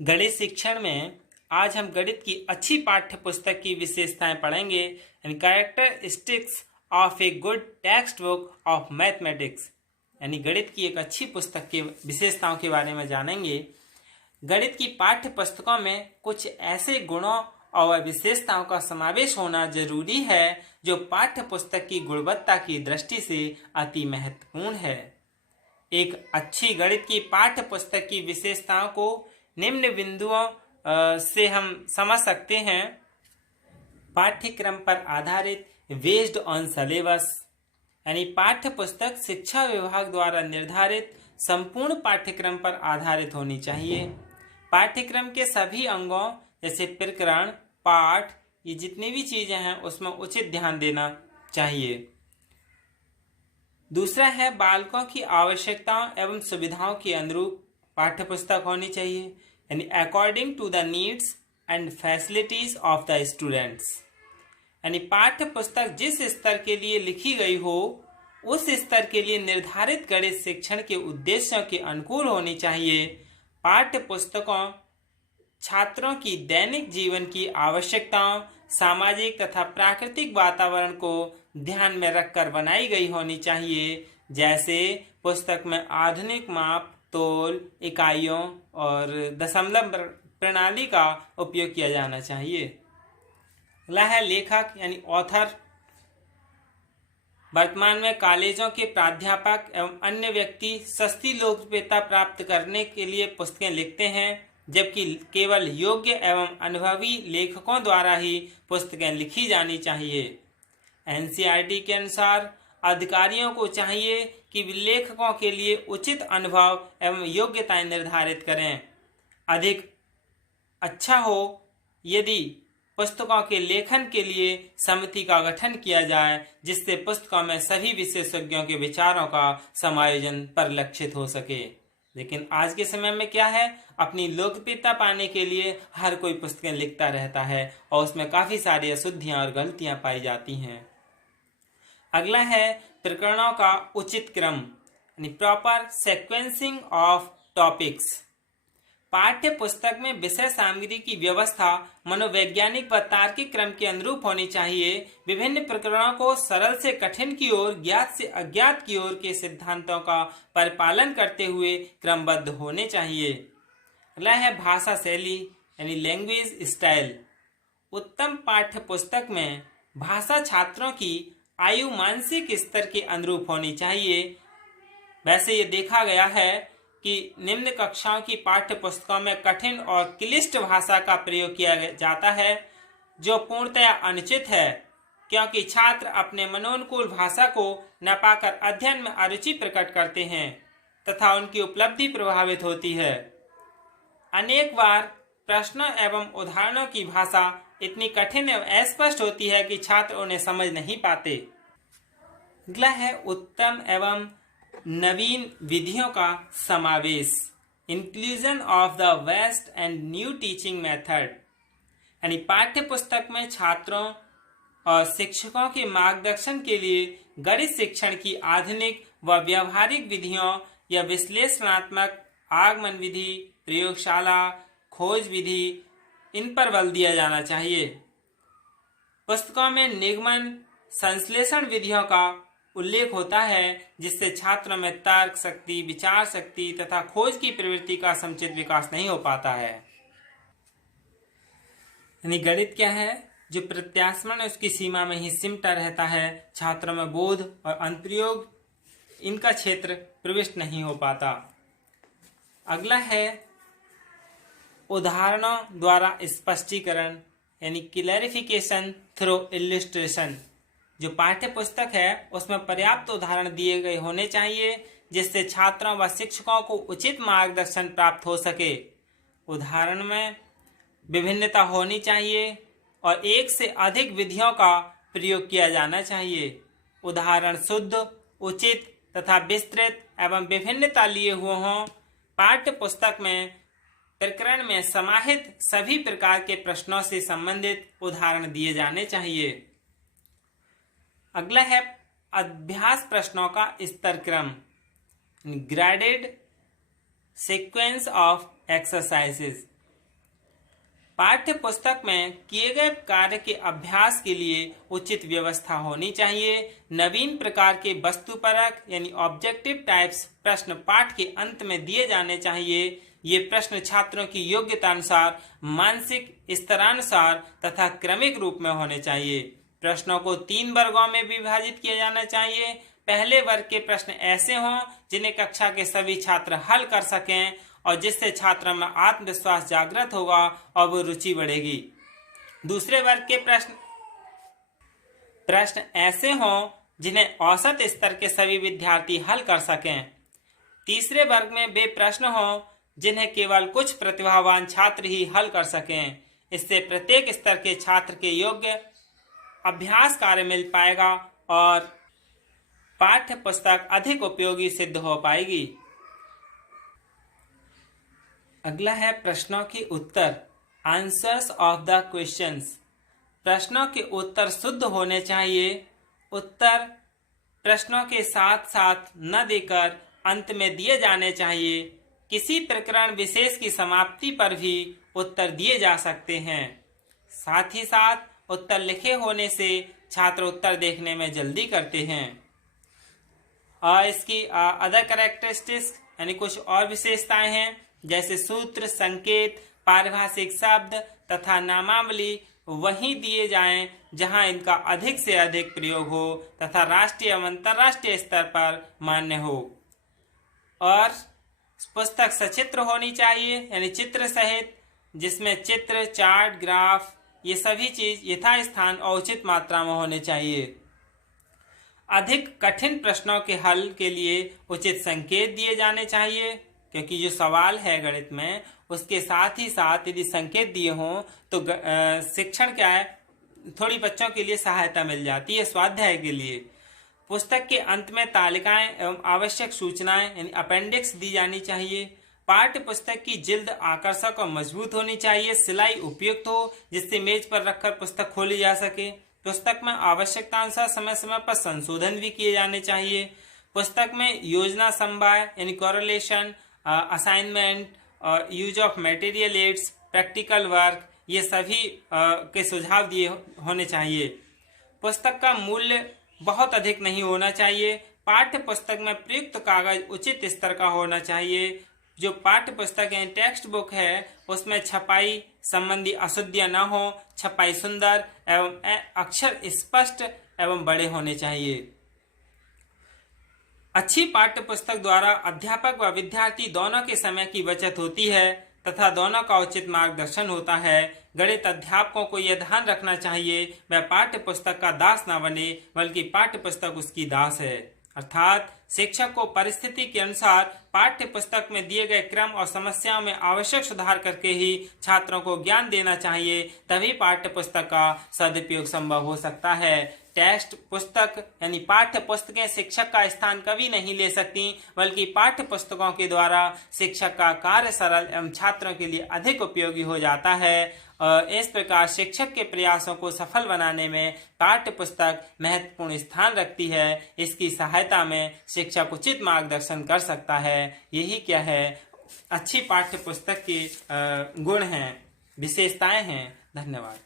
गणित शिक्षण में आज हम गणित की अच्छी पाठ्य पुस्तक की विशेषताएं पढ़ेंगे and characteristics of a good text book of mathematics. यानी गणित की एक अच्छी पुस्तक की विशेषताओं के बारे में जानेंगे। गणित की पाठ्य पुस्तकों में कुछ ऐसे गुणों और विशेषताओं का समावेश होना जरूरी है जो पाठ्य पुस्तक की गुणवत्ता की दृष्टि से अति महत्वपूर्ण है। एक अच्छी गणित की पाठ्य पुस्तक की विशेषताओं को निम्न बिंदुओं से हम समझ सकते हैं। पाठ्यक्रम पर आधारित, बेस्ड ऑन सिलेबस, यानी पाठ्य पुस्तक शिक्षा विभाग द्वारा निर्धारित संपूर्ण पाठ्यक्रम पर आधारित होनी चाहिए। पाठ्यक्रम के सभी अंगों जैसे प्रकरण, पाठ, ये जितनी भी चीजें हैं उसमें उचित ध्यान देना चाहिए। दूसरा है बालकों की आवश्यकताओं एवं सुविधाओं के अनुरूप पाठ्य पुस्तक होनी चाहिए, यानी according to the needs and facilities of the students. यानी पाठ्य पुस्तक जिस स्तर के लिए लिखी गई हो उस स्तर के लिए निर्धारित गणित शिक्षण के उद्देश्यों के अनुकूल होनी चाहिए। पाठ्य पुस्तकों छात्रों की दैनिक जीवन की आवश्यकताओं, सामाजिक तथा प्राकृतिक वातावरण को ध्यान में रखकर बनाई गई होनी चाहिए। जैसे पुस्तक में आधुनिक माप, तोल, इकाइयों और दशमलव प्रणाली का उपयोग किया जाना चाहिए। अगला है लेखक यानी ऑथर। वर्तमान में कॉलेजों के प्राध्यापक एवं अन्य व्यक्ति सस्ती लोकप्रियता प्राप्त करने के लिए पुस्तकें लिखते हैं, जबकि केवल योग्य एवं अनुभवी लेखकों द्वारा ही पुस्तकें लिखी जानी चाहिए। एनसीईआरटी के अनुसार अधिकारियों को चाहिए कि लेखकों के लिए उचित अनुभव एवं योग्यताएं निर्धारित करें। अधिक अच्छा हो यदि पुस्तकों के लेखन के लिए समिति का गठन किया जाए, जिससे पुस्तकों में सभी विशेषज्ञों के विचारों का समायोजन परिलक्षित हो सके। लेकिन आज के समय में क्या है, अपनी लोकप्रियता पाने के लिए हर कोई पुस्तकें लिखता रहता है और उसमें काफी सारी अशुद्धियां और गलतियां पाई जाती हैं। अगला है प्रकरणों का उचित क्रम, यानी प्रॉपर सीक्वेंसिंग ऑफ टॉपिक्स। पाठ्य पुस्तक में विषय सामग्री की व्यवस्था मनोवैज्ञानिक व तार्किक क्रम के अनुरूप होनी चाहिए। विभिन्न प्रकरणों को सरल से कठिन की ओर, ज्ञात से अज्ञात की ओर के सिद्धांतों का परिपालन करते हुए क्रमबद्ध होने चाहिए। अगला है भाषा शैली यानी लैंग्वेज स्टाइल। उत्तम पाठ्य पुस्तक में भाषा छात्रों की आयु, मानसिक स्तर के अनुरूप होनी चाहिए। वैसे ये देखा गया है कि निम्न कक्षाओं की पाठ्य पुस्तकों में कठिन और क्लिष्ट भाषा का प्रयोग किया जाता है, जो पूर्णतया अनुचित है, क्योंकि छात्र अपने मनोनुकूल भाषा को न पाकर अध्ययन में अरुचि प्रकट करते हैं तथा उनकी उपलब्धि प्रभावित होती है। अनेक बार प्रश्नों एवं उदाहरणों की भाषा इतनी कठिन एवं अस्पष्ट होती है कि छात्र उन्हें समझ नहीं पाते। अगला है उत्तम एवं नवीन विधियों का समावेश, inclusion of the best and new teaching method. यानी पाठ्य पुस्तक में छात्रों और शिक्षकों के मार्गदर्शन के लिए गणित शिक्षण की आधुनिक व व्यावहारिक विधियों या विश्लेषणात्मक आगमन विधि, प्रयोगशाला, खोज विधि, इन पर बल दिया जाना चाहिए। पुस्तकों में निगमन, संश्लेषण विधियों का उल्लेख होता है, जिससे छात्रों में तर्क शक्ति, विचार शक्ति तथा खोज की प्रवृत्ति का समुचित विकास नहीं हो पाता है। यानी गणित क्या है, जो प्रत्यास्मरण उसकी सीमा में ही सिमटा रहता है। छात्रों में बोध और अनुप्रयोग इनका क्षेत्र प्रविष्ट नहीं हो पाता। अगला है उदाहरणों द्वारा स्पष्टीकरण, यानी क्लैरिफिकेशन थ्रू इलस्ट्रेशन। जो पाठ्य पुस्तक है उसमें पर्याप्त उदाहरण दिए गए होने चाहिए, जिससे छात्रों व शिक्षकों को उचित मार्गदर्शन प्राप्त हो सके। उदाहरण में विभिन्नता होनी चाहिए और एक से अधिक विधियों का प्रयोग किया जाना चाहिए। उदाहरण शुद्ध, उचित तथा विस्तृत एवं विभिन्नता लिए हुए हों। पाठ्य पुस्तक में प्रकरण में समाहित सभी प्रकार के प्रश्नों से संबंधित उदाहरण दिए जाने चाहिए। अगला है अभ्यास प्रश्नों का स्तर क्रम, ग्रेडेड सीक्वेंस ऑफ एक्सरसाइजेस। पाठ्य पुस्तक में किए गए कार्य के अभ्यास के लिए उचित व्यवस्था होनी चाहिए। नवीन प्रकार के वस्तुपरक यानी ऑब्जेक्टिव टाइप्स प्रश्न पाठ के अंत में दिए जाने चाहिए। ये प्रश्न छात्रों की योग्यता अनुसार, मानसिक स्तरानुसार तथा क्रमिक रूप में होने चाहिए। प्रश्नों को 3 वर्गों में विभाजित किया जाना चाहिए। पहले वर्ग के प्रश्न ऐसे हों जिन्हें कक्षा के सभी छात्र हल कर सकें और जिससे छात्रों में आत्मविश्वास जागृत होगा और वो रुचि बढ़ेगी। दूसरे वर्ग के प्रश्न ऐसे हों जिन्हें औसत स्तर के सभी विद्यार्थी हल कर सकें। तीसरे वर्ग में वे प्रश्न हों जिन्हें केवल कुछ प्रतिभावान छात्र ही हल कर सकें। इससे प्रत्येक स्तर के छात्र के योग्य अभ्यास कार्य मिल पाएगा और पाठ्य पुस्तक अधिक उपयोगी सिद्ध हो पाएगी। अगला है प्रश्नों के उत्तर, आंसर्स ऑफ द क्वेश्चंस। प्रश्नों के उत्तर शुद्ध होने चाहिए। उत्तर प्रश्नों के साथ साथ न देकर अंत में दिए जाने चाहिए। किसी प्रकरण विशेष की समाप्ति पर भी उत्तर दिए जा सकते हैं। साथ ही साथ उत्तर लिखे होने से छात्र उत्तर देखने में जल्दी करते हैं। और इसकी अदर कैरेक्टरिस्टिक्स यानी कुछ और विशेषताएं हैं, जैसे सूत्र, संकेत, पारिभाषिक शब्द तथा नामावली वहीं दिए जाएं जहां इनका अधिक से अधिक प्रयोग हो तथा राष्ट्रीय एवं अंतर्राष्ट्रीय स्तर पर मान्य हो। और पुस्तक सचित्र होनी चाहिए यानी चित्र सहित, जिसमें चित्र, चार्ट, ग्राफ ये सभी चीज यथास्थान और उचित मात्रा में होने चाहिए। अधिक कठिन प्रश्नों के हल के लिए उचित संकेत दिए जाने चाहिए, क्योंकि जो सवाल है गणित में उसके साथ ही साथ यदि संकेत दिए हों तो शिक्षण क्या है, थोड़ी बच्चों के लिए सहायता मिल जाती है स्वाध्याय के लिए। पुस्तक के अंत में तालिकाएं एवं आवश्यक सूचनाएं यानी अपेंडिक्स दी जानी चाहिए। पाठ्य पुस्तक की जिल्द आकर्षक और मजबूत होनी चाहिए। सिलाई उपयुक्त हो जिससे मेज पर रखकर पुस्तक खोली जा सके। पुस्तक में आवश्यकता अनुसार समय समय पर संशोधन भी किए जाने चाहिए। पुस्तक में योजना समवाय यानी correlation, assignment, use of material aids, practical work ये सभी के सुझाव दिए होने चाहिए। पुस्तक का मूल्य बहुत अधिक नहीं होना चाहिए। पाठ्य पुस्तक में प्रयुक्त कागज उचित स्तर का होना चाहिए। जो पाठ्य पुस्तक है, टेक्स्ट बुक है, उसमें छपाई संबंधी अशुद्धियां न हो। छपाई सुंदर एवं अक्षर स्पष्ट एवं बड़े होने चाहिए। अच्छी पाठ्य पुस्तक द्वारा अध्यापक व विद्यार्थी दोनों के समय की बचत होती है तथा दोनों का उचित मार्गदर्शन होता है। गणित अध्यापकों को यह ध्यान रखना चाहिए वह पाठ्य पुस्तक का दास न बने, बल्कि पाठ्य पुस्तक उसकी दास है। अर्थात शिक्षक को परिस्थिति के अनुसार पाठ्य पुस्तक में दिए गए क्रम और समस्याओं में आवश्यक सुधार करके ही छात्रों को ज्ञान देना चाहिए, तभी पाठ्य पुस्तक का सदुपयोग संभव हो सकता है। टेक्स्ट पुस्तक यानी पाठ्य पुस्तकें शिक्षक का स्थान कभी नहीं ले सकती, बल्कि पाठ्य पुस्तकों के द्वारा शिक्षक का कार्य सरल एवं छात्रों के लिए अधिक उपयोगी हो जाता है। इस प्रकार शिक्षक के प्रयासों को सफल बनाने में पाठ्य पुस्तक महत्वपूर्ण स्थान रखती है। इसकी सहायता में शिक्षक उचित मार्गदर्शन कर सकता है। यही क्या है, अच्छी पाठ्य पुस्तक के गुण हैं, विशेषताएं हैं। धन्यवाद।